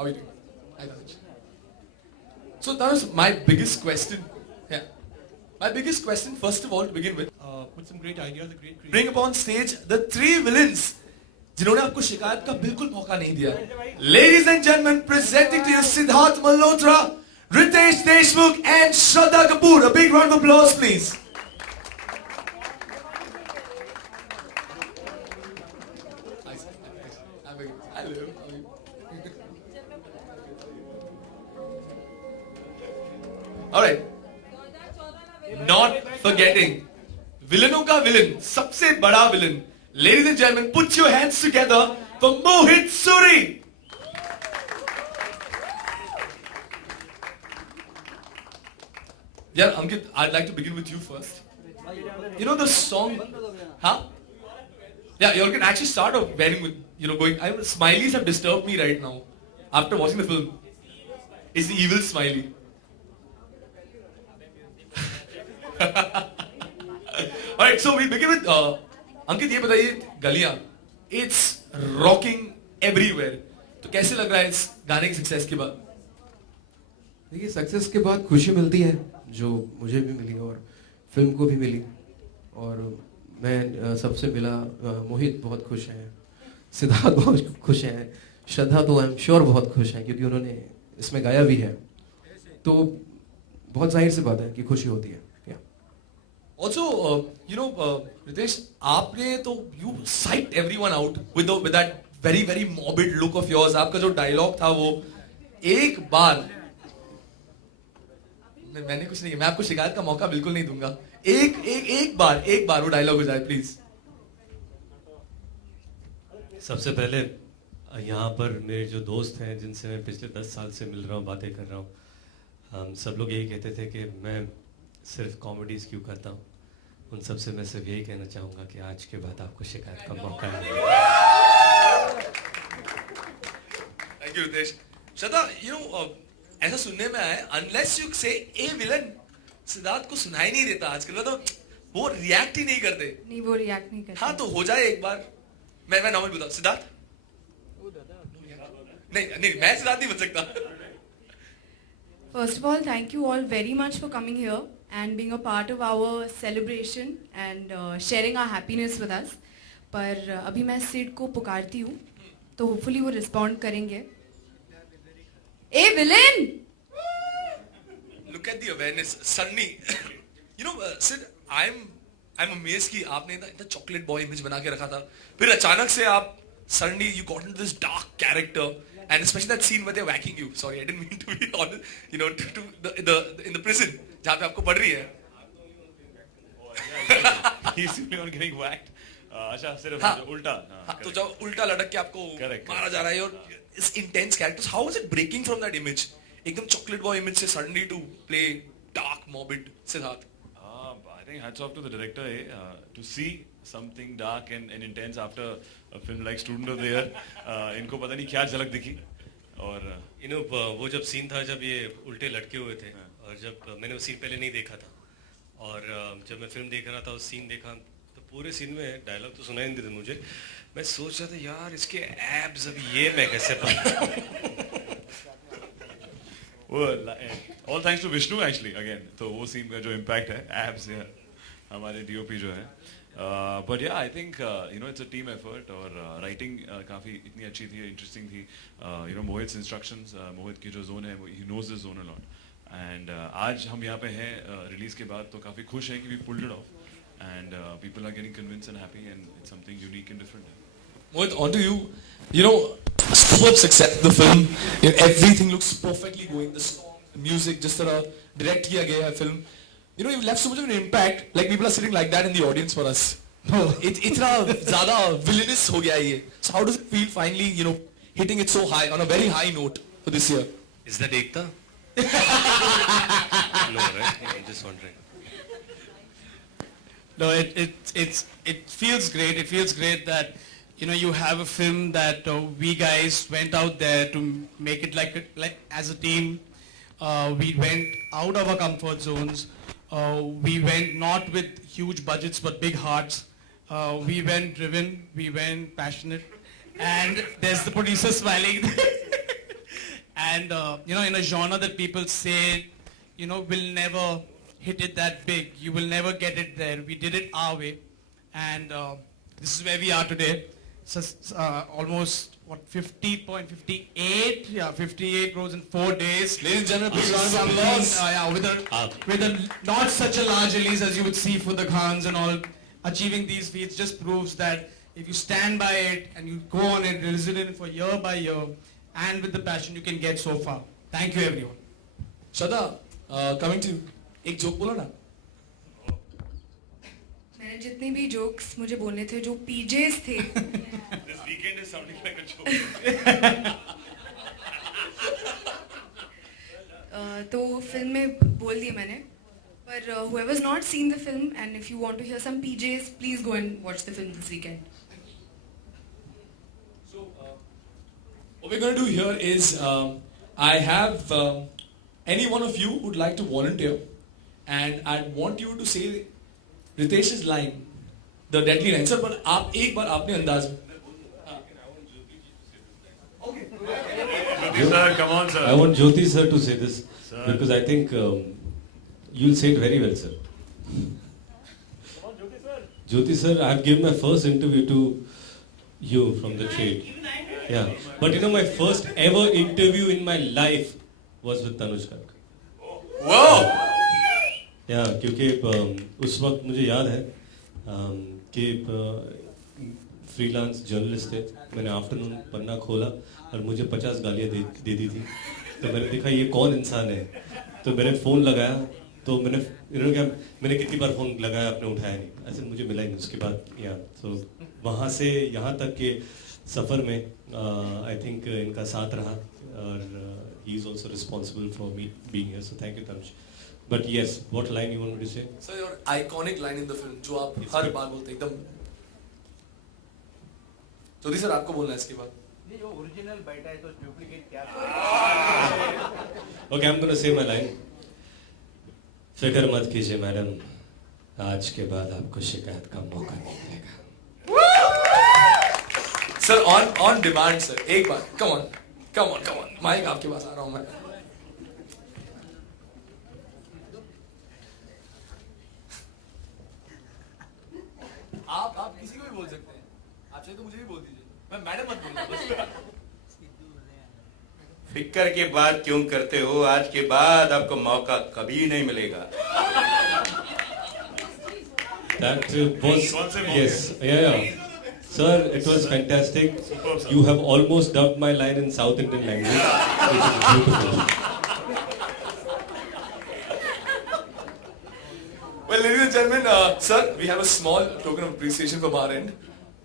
How are you doing? Hi, Tanuj. So that was my biggest question. Yeah. My biggest question, first of all, to begin with, Put some great ideas, a great creative. bring upon stage the three villains जिन्होंने आपको शिकायत का बिल्कुल मौका नहीं दिया. Ladies and gentlemen, presenting to you Siddharth Malhotra, Ritesh Deshmukh and Shraddha Kapoor. A big round of applause, please. Hello. All right. Not forgetting विलनों का विलन, सबसे बड़ा villain. Ladies and gentlemen, put your hands together for Mohit Suri. Yeah, Ankit, I'd like to begin with you first. You know the song, huh? Yeah, you all can actually start off wearing with, going. Smileys have disturbed me right now after watching the film. It's the evil smiley. Alright, so we begin with Ankit, ये बताइए गलियां, it's rocking everywhere. तो कैसे लग रहा है इस गाने की सक्सेस के बाद? देखिए सक्सेस के बाद खुशी मिलती है जो मुझे भी मिली और फिल्म को भी मिली और मैं सबसे मिला. मोहित बहुत खुश हैं, सिद्धार्थ बहुत खुश हैं, श्रद्धा तो आई एम श्योर बहुत खुश हैं क्योंकि उन्होंने इसमें गाया भी है. तो बहुत जाहिर सी बात है कि खुशी होती है. Also, Ritesh, आपने तो you psyched everyone out with that very very morbid look of yours. आपका जो डायलॉग था वो एक बार मैंने कुछ नहीं, मैं आपको शिकायत का मौका बिल्कुल नहीं दूंगा. एक बार वो डायलॉग हो जाए प्लीज. सबसे पहले यहाँ पर मेरे जो दोस्त हैं जिनसे मैं पिछले 10 साल से मिल रहा हूँ, बातें कर रहा हूँ, हम सब लोग यही कहते थे कि मैं सिर्फ कॉमेडीज क्यों करता हूँ. उन सब से मैं सिर्फ यही कहना चाहूँगा कि आज के बाद आपको शिकायत का मौका है. Thank you, Ritesh. Shraddha, ऐसा सुनने में आया, unless you say a villain, Siddharth को सुनाई नहीं देता आजकल. तो वो रिएक्ट ही नहीं करते. नहीं, वो रिएक्ट नहीं करते. हाँ, तो हो जाए एक बार. मैं नॉर्मल बताऊँ सिद्धार्थ. नहीं, मैं सिद्धार्थ नहीं बन सकता. First of all, thank you all very much for coming here and being a part of our celebration and sharing our happiness with us. पर अभी मैं सिड को पुकारती हूँ, तो hopefully वो respond करेंगे. ए villain! Look at the awareness. Suddenly, Sid, I'm amazed कि आपने इतना chocolate boy image बना के रखा था. फिर अचानक से आप suddenly you got into this dark character. And especially that scene where they're whacking you. Sorry, I didn't mean to be honest. In the prison, जहाँ पे आपको पड़ रही है. He's simply on getting whacked. अच्छा सिर्फ उल्टा. हाँ, तो जब उल्टा लटक के आपको मारा जा रहा है और इस intense characters, how was it breaking from that image? एकदम chocolate boy image से suddenly to play dark, morbid Siddharth. I think hats off to the director to see something dark and intense after a film like Student of the Year. इनको पता नहीं क्या झलक दिखी. और वो जब सीन था जब ये उल्टे लटके हुए थे और जब मैंने वो सीन पहले नहीं देखा था और जब मैं फिल्म देख रहा था उस सीन देखा तो पूरे सीन में डायलॉग तो सुनाई नहीं देते मुझे. मैं सोच रहा था यार इसके एब्स अभी ये मैं कैसे all thanks to Vishnu actually again. तो वो सीन का जो impact है एब्स हमारे DOP जो है. But yeah, I think it's a team effort और writing काफी इतनी अच्छी थी, interesting थी. Mohit's instructions, मोहित की जो zone है, he knows the zone a lot. And आज हम यहाँ पे हैं release के बाद तो काफी खुश हैं कि we pulled it off. And people are getting convinced and happy and it's something unique and different. Mohit, on to you. Superb success. The film, everything looks perfectly going. The song, the music, just direct किया गया है film. You've left so much of an impact. Like people are sitting like that in the audience for us. इतना ज़्यादा villainous हो गया ये. So how does it feel finally, hitting it so high on a very high note for this year? Is that Ekta? No, right? I'm just wondering. No, it feels great. It feels great that you have a film that we guys went out there to make it like as a team. We went out of our comfort zones. We went not with huge budgets but big hearts. We went driven. We went passionate. And there's the producer smiling. and you know, in a genre that people say, you know, will never hit it that big. You will never get it there. We did it our way, and this is where we are today. So almost what 50.58? Yeah, 58 crores in 4 days. Ladies and gentlemen, please round of applause. Yeah, with a not such a large release as you would see for the Khans and all, achieving these feats just proves that if you stand by it and you go on it, resilient for year by year, and with the passion, you can get so far. Thank you, everyone. Shraddha, coming to you. एक जोक बोलो ना. मैंने जितने भी जोक्स मुझे बोलने थे जो पीजेस थे This weekend is sounding like a joke. तो फिल्म में बोल दिए मैंने पर whoever's not seen the film and if you want to hear some PJs please go and watch the film this weekend. So, what we're going to do here is I have any one of you would like to volunteer and I want you to say Ritesh's line, the deadly line. Sir, but आप एक बार आपने अंदाज में. Jyoti sir, come on sir. I want Jyoti sir to say this Sir. because I think you'll say it very well, sir. Jyoti sir, I have given my first interview to you from the trade. Yeah, but you know my first ever interview in my life was with Tanuj Karkar. Wow! या क्योंकि उस वक्त मुझे याद है कि freelance journalist थे. मैंने आफ्टरनून पन्ना खोला और मुझे 50 गालियाँ दे दी थी. तो मैंने देखा ये कौन इंसान है, तो मैंने फ़ोन लगाया. तो मैंने कितनी बार फ़ोन लगाया, आपने उठाया नहीं. ऐसे मुझे मिला ही नहीं. उसके बाद या तो वहाँ से यहाँ तक के सफ़र में आई थिंक इनका साथ रहा और he is also responsible for me being here. So thank you Tanuj. But yes, what line you want me to say? Sir, your iconic line in the film जो आप हर बार बोलते एकदम. ज्योति सर आपको बोलना है इसके बाद. ये जो ओरिजिनल बैठा है तो डुप्लीकेट क्या? Okay, I'm going to say my line. फिक्र मत कीजिए मैडम, आज के बाद आपको शिकायत का मौका नहीं मिलेगा. सर on demand सर एक बार. Come on. माइक आपके पास आ रहा हूँ मैं. आप किसी को भी बोल सकते हैं. आप चाहे तो मुझे भी बोल दीजिए. मैं मैडम मत बोलना बस. फिक्र के बाद क्यों करते हो? आज के बाद आपको मौका कभी नहीं मिलेगा. That was कौन से मौके? yes, yeah. Sir, it was fantastic. Superb, sir. You have almost dubbed my line in South Indian language, which is beautiful. Well, ladies and gentlemen, sir, we have a small token of appreciation from our end.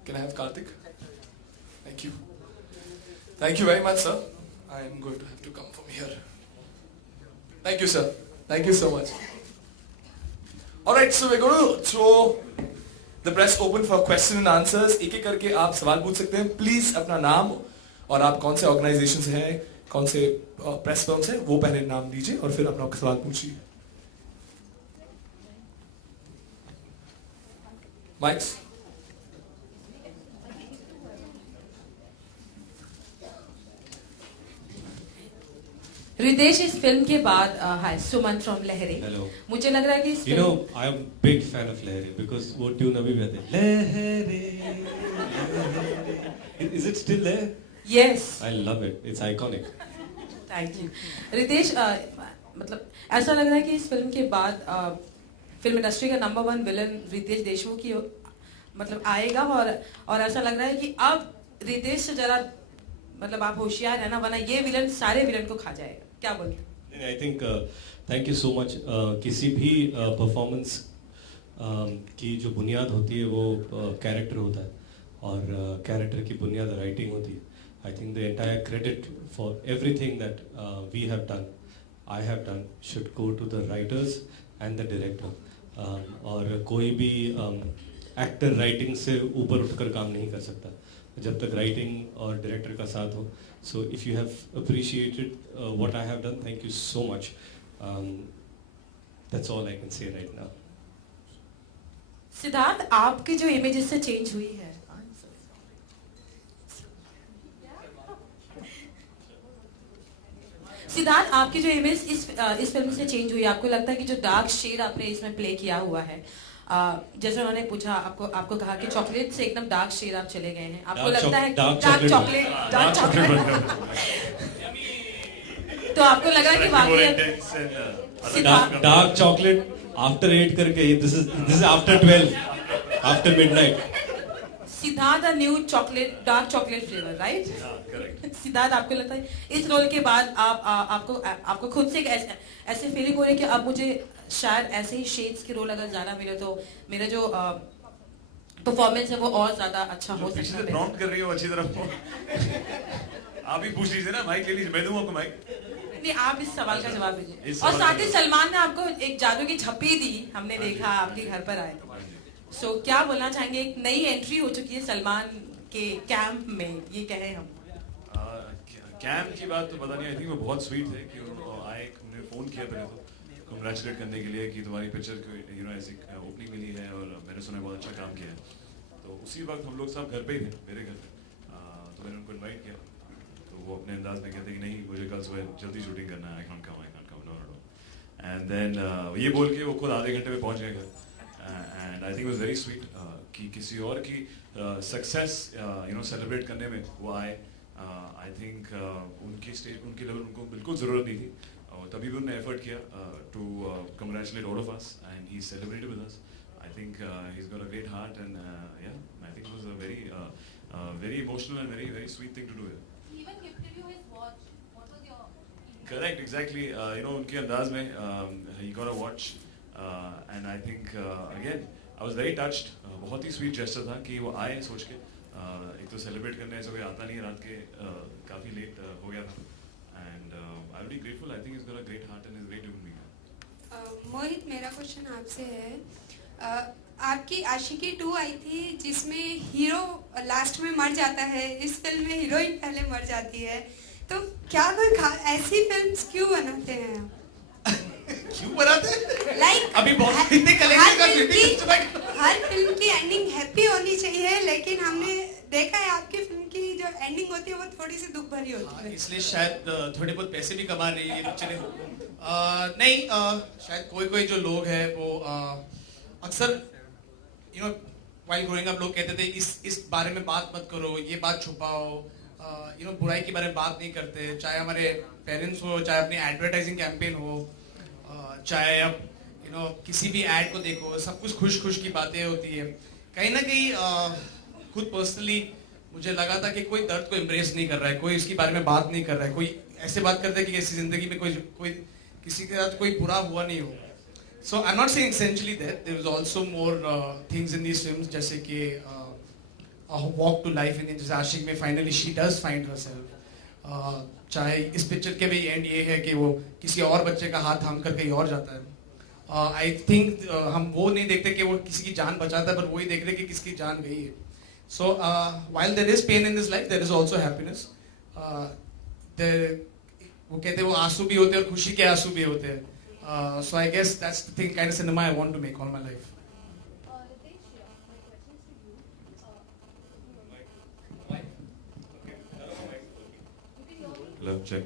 Can I have Karthik? Thank you. Thank you very much, sir. I am going to have to come from here. Thank you, sir. Thank you so much. Alright, so we're going to throw the press open for question and answers. एक एक करके आप सवाल पूछ सकते हैं. Please अपना नाम और आप कौन से ऑर्गेनाइजेशन से हैं, कौन से प्रेस फर्म से, वो पहले नाम दीजिए और फिर अपना सवाल पूछिए. Mics. रितेश इस फिल्म के बाद हाय सुमन फ्रॉम लहरे. Hello. मुझे लग रहा है कि इस You film know, I am big fan of Lehre because वो tune अभी भी आते हैं. Lehre, Lehre. Is it still there? Yes I love it. It's iconic. Thank you. Ritesh मतलब ऐसा लग रहा है कि इस फिल्म के बाद फिल्म इंडस्ट्री का नंबर 1 विलन रितेश देशमुख की मतलब आएगा और ऐसा लग रहा है कि अब रितेश से जरा मतलब आप होशियार है ना, वरना ये विलन सारे विलन को खा जाएगा. क्या बोलते हैं? I think thank you so much. किसी भी परफॉर्मेंस की जो बुनियाद होती है वो कैरेक्टर होता है और कैरेक्टर की बुनियाद राइटिंग होती है. I think the entire credit for everything that we have done, I have done, should go to the writers and the director. और कोई भी एक्टर राइटिंग से ऊपर उठकर काम नहीं कर सकता जब तक राइटिंग और डायरेक्टर का साथ हो. So if you have appreciated what I have done, thank you so much. That's all I can say right now. Siddharth, आपकी जो इमेजेस से चेंज हुई है, सिद्धार्थ, आपकी जो इमेज इस फिल्म से चेंज हुई, आपको लगता है कि जो डार्क शेड आपने इसमें प्ले किया हुआ है, जैसे उन्होंने पूछा आपको कहा कि चॉकलेट से एकदम डार्क शेड आप चले गए हैं, आपको लगता है डार्क चॉकलेट तो आपको लगा कि वाकई डार्क चॉकलेट आफ्टर 8 करके this is after 12 after midnight Siddharth new chocolate dark chocolate flavour, right? Correct. Siddharth, आपको लगता है इस रोल के बाद आपको खुद से एक ऐसे फीलिंग हो रही है कि अब मुझे शायद ऐसे ही शेड्स के रोल अगर ज्यादा मिले तो मेरा जो परफॉर्मेंस है वो और ज्यादा अच्छा हो पीछे सकता से है? प्रॉम्प्ट कर रही हो अच्छी तरह। आप ही पूछ लीजिए ना, माइक ले लीजिए, मैं दूं आपको माइक। नहीं, आप इस सवाल का जवाब दीजिए। इस और सवाल साथ का ही सलमान ने आपको एक जादू की झप्पी दी, हमने देखा आपके घर पर आए। सो क्या बोलना चाहेंगे, एक नई एंट्री हो चुकी है सलमान के कैंप में, ये कहें हम? कैंप की बात तो पता नहीं, आई थिंक वो बहुत स्वीट थे कि उन्होंने आए, उन्होंने फोन किया पहले तो कंग्रेचुलेट करने के लिए कि तुम्हारी पिक्चर को यू नो ऐसी ओपनिंग मिली है और मैंने सुना बहुत अच्छा काम किया है। तो उसी वक्त हम लोग सब घर पे ही थे, मेरे घर पे, तो मैंने उनको इनवाइट किया, तो वो अपने अंदाज में कहते कि नहीं मुझे कल सुबह जल्दी शूटिंग करना है, I can't come no no. And then ये बोल के वो खुद आधे घंटे में पहुंच गए घर। And I think was very sweet कि किसी और की सक्सेस यू नो सेलिब्रेट करने में वो आए। आई थिंक उनकी स्टेज उनकी लेवल उनको बिल्कुल ज़रूरत नहीं थी, और तभी भी उन्होंने एफर्ट किया to congratulate all of us and he celebrated with us. I think he is got a great heart and yeah I think it was a very emotional and very sweet thing to do. He even gifted you his watch. What was your Correct, exactly. You know, उनके अंदाज में he got a watch and I think again I was very touched. बहुत ही sweet gesture था कि वो आए सोच के, एक तो सेलिब्रेट करने ऐसे कोई आता नहीं है रात के, काफ़ी लेट हो गया था and I am very grateful. I think is got a great heart and is great human being. Mohit, मेरा क्वेश्चन आपसे है, आपकी आशिकी 2 आई थी जिसमें हीरो लास्ट में मर जाता है, इस फिल्म में हीरोइन पहले मर जाती है, तो क्या कोई ऐसी फिल्म्स क्यों बनाते हैं आप? क्यों बनाते हैं? Like, अभी बहुत इतने कलेक्शन का फिल्म हर फिल्म की एंडिंग हैप्पी होनी चाहिए, लेकिन हमने देखा है आपकी फिल्म की जो एंडिंग होती है वो थोड़ी सी दुख भरी होती है। इसलिए शायद थोड़े बहुत पैसे भी कमा रही है ये पिक्चरें। नहीं, शायद कोई जो लोग हैं वो अक्सर you know while growing up लोग कहते थे इस बारे में बात मत करो, ये बात छुपाओ, यू नो बुराई के बारे में बात नहीं करते, चाहे हमारे पेरेंट्स हो, चाहे अपनी एडवर्टाइजिंग कैंपेन हो, चाहे अब यू नो किसी भी एड को देखो, सब कुछ खुश की बातें होती है। कहीं ना कहीं खुद पर्सनली मुझे लगा था कि कोई दर्द को एम्ब्रेस नहीं कर रहा है, कोई इसके बारे में बात नहीं कर रहा है, कोई ऐसे बात करता है कि ऐसी जिंदगी में कोई किसी के साथ कोई बुरा हुआ नहीं हो। So I'm not saying essentially that there was also more things in these films, जैसे कि a walk to life in जैसे आशिक में finally she does find herself, चाहे इस पिक्चर के भी एंड ये है कि वो किसी और बच्चे का हाथ थाम कर कहीं और जाता है। आई थिंक हम वो नहीं देखते कि वो किसी की जान बचाता है, पर वही देख रहे कि किसकी जान गई है। सो while there is pain in this life, there is also happiness. वो कहते हैं वो आंसू भी होते हैं और खुशी के आंसू भी होते हैं। So I guess that's the thing, kind of cinema I want to make all my life. Hello, check.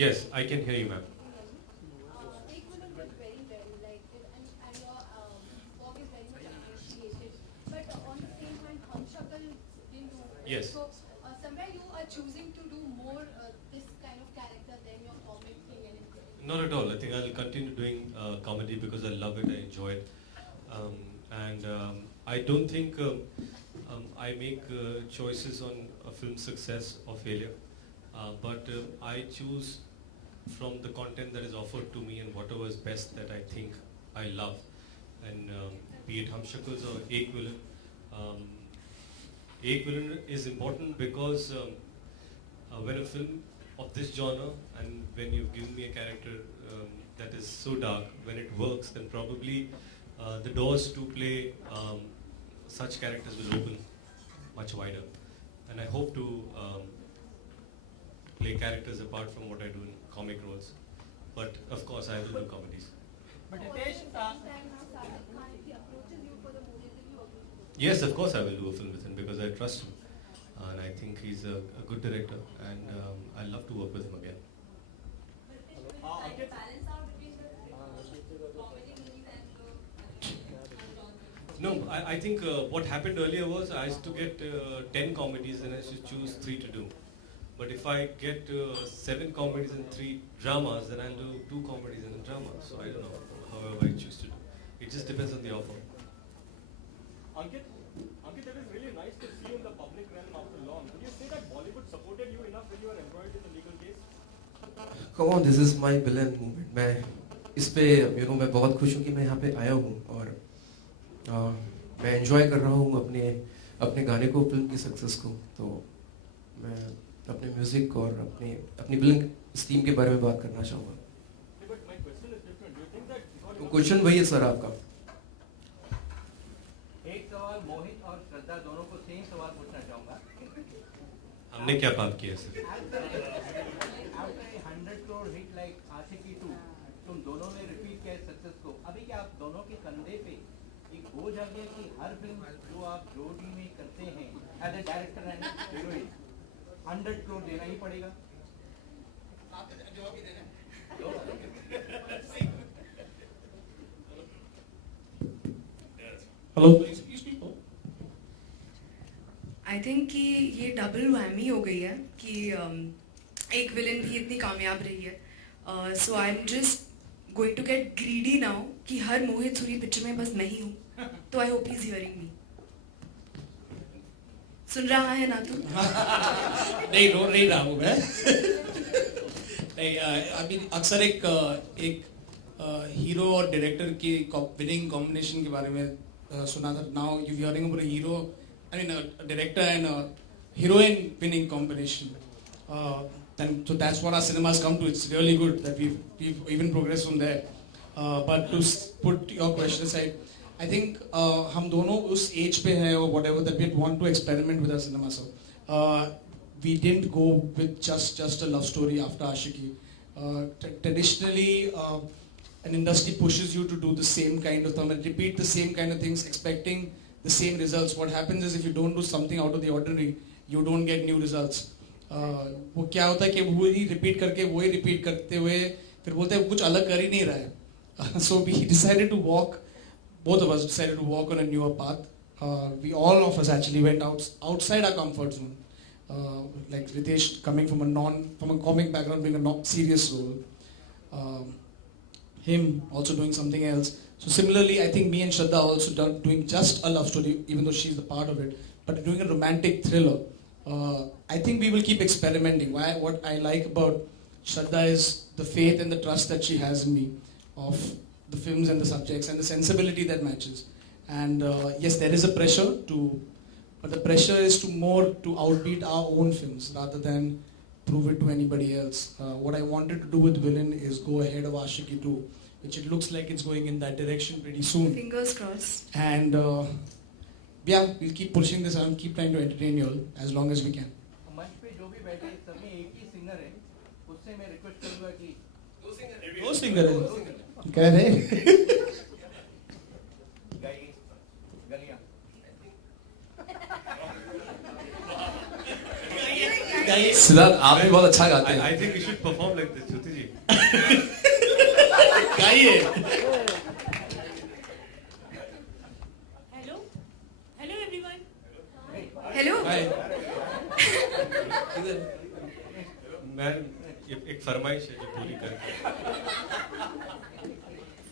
Yes, I can hear you, ma'am. Take Villain did very well, like, and your work is very much appreciated. But on the same hand, Hum Shakal didn't do well. Yes. So somewhere you are choosing to do more this kind of character than your comic thing and everything. Not at all. I think I'll continue doing comedy because I love it, I enjoy it. And I don't think I make choices on a film success or failure. But I choose from the content that is offered to me and whatever is best that I think I love. And be it Hum Shakals or Ek Villain. Ek Villain is important because when a film of this genre and when you've given me a character that is so dark, when it works, then probably the doors to play such characters will open much wider. And I hope to play characters apart from what I do in comic roles. But of course I will do comedies. But Ritesh, he approaches you for the movies, if you agree. Yes, of course I will do a film with him because I trust him. and I think he's a good director, and I love to work with him again. No, I think what happened earlier was I used to get 10 comedies and I used to choose 3 to do. But if I get 7 comedies and 3 dramas, then I'll do 2 comedies and a drama. So I don't know, however I choose to do. It just depends on the offer. Ankit, it is really nice to see you in the public realm after long. Would you say that Bollywood supported you enough when you were embroiled in the legal case? Come on, this is my villain movement. मैं इस पे मैं बहुत खुश हूँ कि मैं यहाँ पे आया हूँ और मैं एंजॉय कर रहा हूँ अपने गाने को, फिल्म की सक्सेस को. तो मैं अपने म्यूजिक और अपनी फिल्म टीम के बारे में बात करना चाहूँगा. तो क्वेश्चन वही है सर आपका. एक सवाल मोहित और श्रद्धा दोनों को सेम सवाल पूछना चाहूँगा. हमने क्या बात की है सर? 100 crore hit like आशिकी 2, तुम दोनों ने रिपीट किया सक्सेस को. अभी क्या आप दोनों के कंधे पे एक बोझ आ गया कि हर फिल्म जो आप जोड़ी में करते हैं as a director and heroine 100 crore देना ही पड़ेगा? हेलो. आई थिंक कि ये डबल वैमी हो गई है कि एक विलन भी इतनी कामयाब रही है. So I am just going to get greedy now कि हर मोहित सूरी पिक्चर में बस मैं ही हूँ. तो I hope he is hearing me. सुन रहा है ना तू? नहीं रहा हूँ मैं. नहीं, अभी अक्सर एक हीरो और डायरेक्टर की विनिंग कॉम्बिनेशन के बारे में सुना था. Now you hearing about a hero, I mean a director and a heroine winning combination. So that's what our cinemas come to. It's really good that we've even progressed from there. But to put your question aside, I think हम दोनों उस age पे हैं or whatever that we want to experiment with our cinema. So we didn't go with just a love story after Ashiki. Traditionally, an industry pushes you to do the same kind of thing and repeat the same kind of things, expecting the same results. What happens is if you don't do something out of the ordinary, you don't get new results. वो क्या होता है कि वही रिपीट करते हुए फिर बोलते हैं कुछ अलग कर ही नहीं रहा है. So we decided to walk, both of us decided to walk on a newer path. We all of us actually went outside our comfort zone. Like Ritesh coming from a comic background, doing a not serious role. Him also doing something else. So similarly, I think me and Shraddha also doing just a love story, even though she's the part of it, but doing a romantic thriller. I think we will keep experimenting. What I like about Shraddha is the faith and the trust that she has in me, of the films and the subjects and the sensibility that matches. And yes, there is a pressure but the pressure is to outbeat our own films rather than prove it to anybody else. What I wanted to do with Villain is go ahead of Ashiki 2. Which it looks like it's going in that direction pretty soon. Fingers crossed. And yeah, we'll keep pushing this and keep trying to entertain you all as long as we can. मंच पे जो भी बैठे सब में एक ही सिंगर है, उससे मैं रिक्वेस्ट करूंगा कि दो सिंगर है कह रहे गाइए गलियां. सिद्धार्थ, आप भी बहुत अच्छा गाते हैं. I think you should perform like this, Jyoti ji. गाइए. Hello everyone. हेलो. मैं एक फरमाइश है जो पूरी करके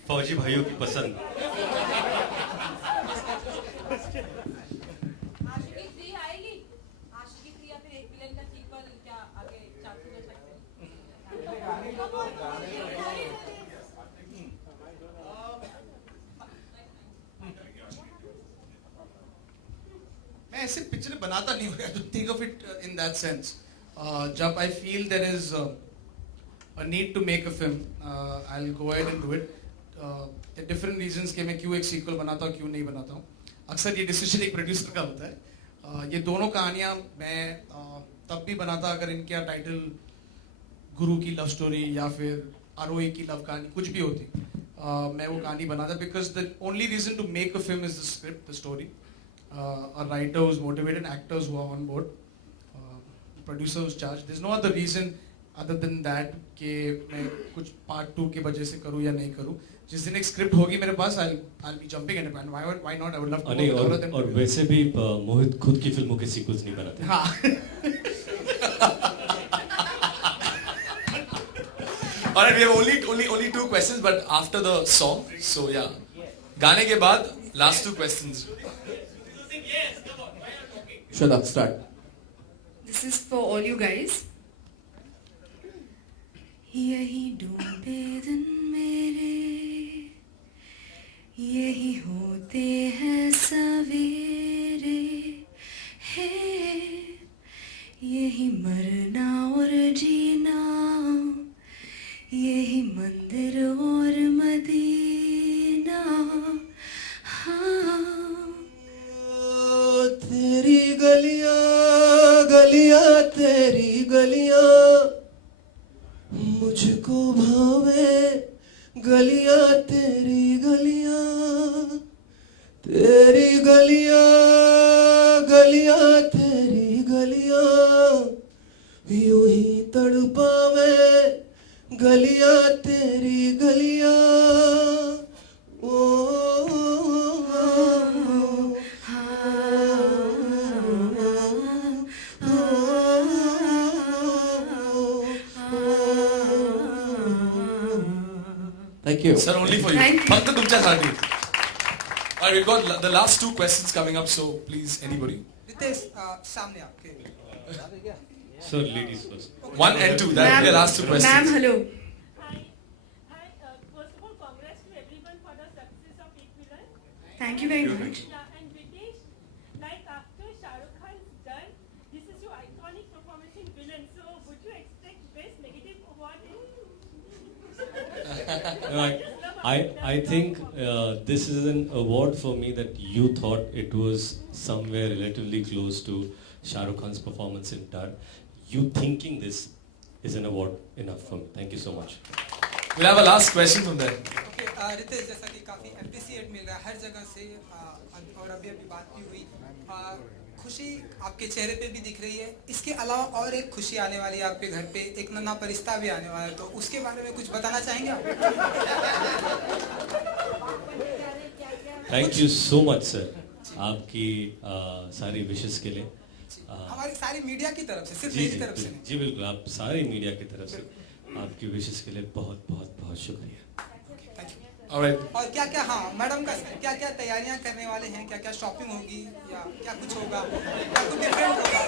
फौजी भाइयों की पसंद. आशिकी 3 आएगी? आशिकी 3 या फिर एक विलेन का सीक्वल क्या आगे चालू कर सकते हैं? मैं ऐसे पिक्चर बनाता नहीं हूँ. I don't think of it in that sense. जब I feel there is a need to make a film, I'll go ahead and do it. The different reasons कि मैं क्यों एक सीक्वल बनाता हूँ, क्यों नहीं बनाता हूँ. अक्सर ये डिसीजन एक प्रोड्यूसर का होता है. ये दोनों कहानियाँ मैं तब भी बनाता अगर इनका टाइटल गुरु की लव स्टोरी या फिर आरोही की लव कहानी कुछ भी होती. मैं वो कहानी बनाता because the only reason to make a film is the script, the story. A writer who's motivated, actors who are on board. producer who's charged. There's no other reason other than that कि मैं कुछ part 2 की वजह से करूँ या नहीं करूँ. जिस दिन एक script होगी मेरे पास, I'll be jumping at it. And why not? I would love to. नहीं, और वैसे भी मोहित खुद की फिल्मों के सीक्वल्स नहीं बनाते. हाँ. Alright, we have only 2 questions, but after the song. So yeah, गाने के बाद last 2 questions. Shraddha, start. This is for all you guys. यही डूबे दिन मेरे, यही होते हैं सवेरे, है यही मरना और जीना, यही मंदिर और मदीना. हाँ, तेरी गलियां गलियां तेरी गलियां मुझको भावे, गलियां तेरी गलियां, तेरी गलियां गलियां तेरी गलियां यूं ही तड़पावे, गलियां तेरी गलियां. ओ Thank you. Sir, only for you. Thank you. फक्त तुमच्यासाठी. Alright, we've got the last 2 questions coming up, so please, anybody. Ritesh सामने आपके. So ladies first. 1 and 2, that will be the last 2 questions. Ma'am, hello. First of all, congrats to everyone for the success of Equivalent. Thank you very much. Yeah, and Ritesh, like after Shah Rukh Khan's done, this is your iconic performance in Villain. So would you expect best negative award in? No, I think this is an award for me that you thought it was somewhere relatively close to Shah Rukh Khan's performance in Tar. You thinking this is an award enough for me. Thank you so much. We'll have a last question from there. Okay, Ritesh जैसा कि काफी एप्रिसिएट मिल रहा है हर जगह से और अभी बात भी हुई, खुशी आपके चेहरे पे भी दिख रही है. इसके अलावा और एक खुशी आने वाली है आपके घर पे, एक नन्हा परिश्ता भी आने वाला है, तो उसके बारे में कुछ बताना चाहेंगे आप? Thank you so much sir. आपकी सारी विशेष के लिए. हमारी सारी मीडिया की तरफ से, सिर्फ जी मेरी तरफ से नहीं. जी बिल्कुल, आप सारी मीडिया की तरफ से आपकी विशेष के लिए बहुत बहुत बहुत शुक्रिया. Alright. और क्या क्या, हाँ मैडम का क्या क्या तैयारियां करने वाले हैं, क्या क्या शॉपिंग होगी या क्या कुछ होगा, क्या कुछ डिफरेंट होगा?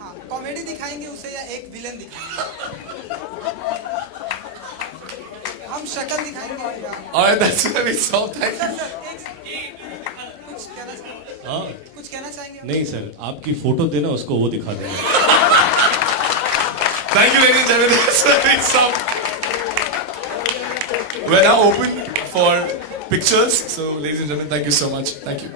हाँ, कॉमेडी दिखाएंगे उसे या एक विलन दिखाएंगे? हम शक्ल दिखाएंगे या Alright, that's where we stop. Thank you. हाँ, कुछ कहना चाहेंगे? नहीं सर, आपकी फोटो देना उसको वो दिखा देना. Thank you, ladies and gentlemen. That's where we stop. We're now open for pictures. So, ladies and gentlemen, thank you so much. Thank you.